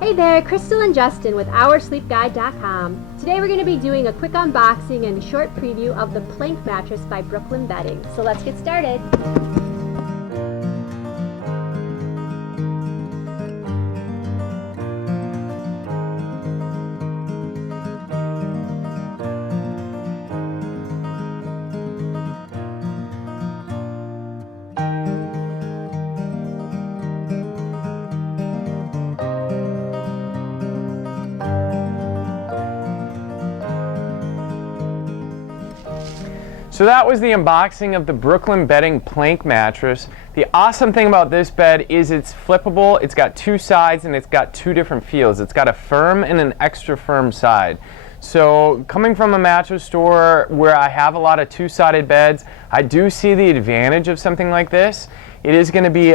Hey there, Crystal and Justin with OurSleepGuide.com. Today we're going to be doing a quick unboxing and short preview of the Plank mattress by Brooklyn Bedding. So let's get started. So that was the unboxing of the Brooklyn Bedding Plank mattress. The awesome thing about this bed is it's flippable, it's got two sides, and it's got two different feels. It's got a firm and an extra firm side. So coming from a mattress store where I have a lot of two-sided beds, I do see the advantage of something like this. It is going to be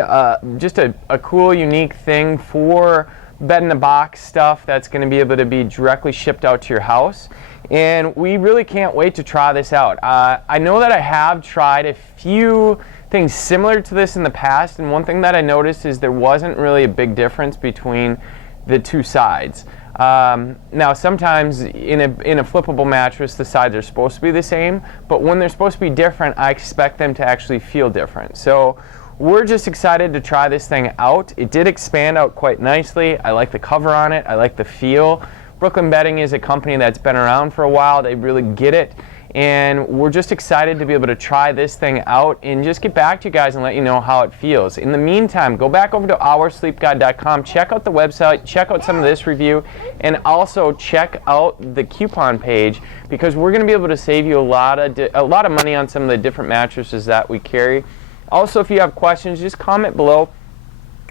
just a cool, unique thing for bed-in-a-box stuff that's going to be able to be directly shipped out to your house. And we really can't wait to try this out. I know that I have tried a few things similar to this in the past, and one thing that I noticed is there wasn't really a big difference between the two sides. Now sometimes in a flippable mattress the sides are supposed to be the same, but when they're supposed to be different I expect them to actually feel different. So we're just excited to try this thing out. It did expand out quite nicely. I like the cover on it. I like the feel. Brooklyn Bedding is a company that's been around for a while. They really get it. And we're just excited to be able to try this thing out and just get back to you guys and let you know how it feels. In the meantime, go back over to OurSleepGuide.com, check out the website, check out some of this review, and also check out the coupon page because we're going to be able to save you a lot of money on some of the different mattresses that we carry. Also, if you have questions, just comment below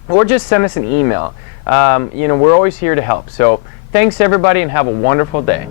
or just send us an email. We're always here to help. So thanks everybody and have a wonderful day.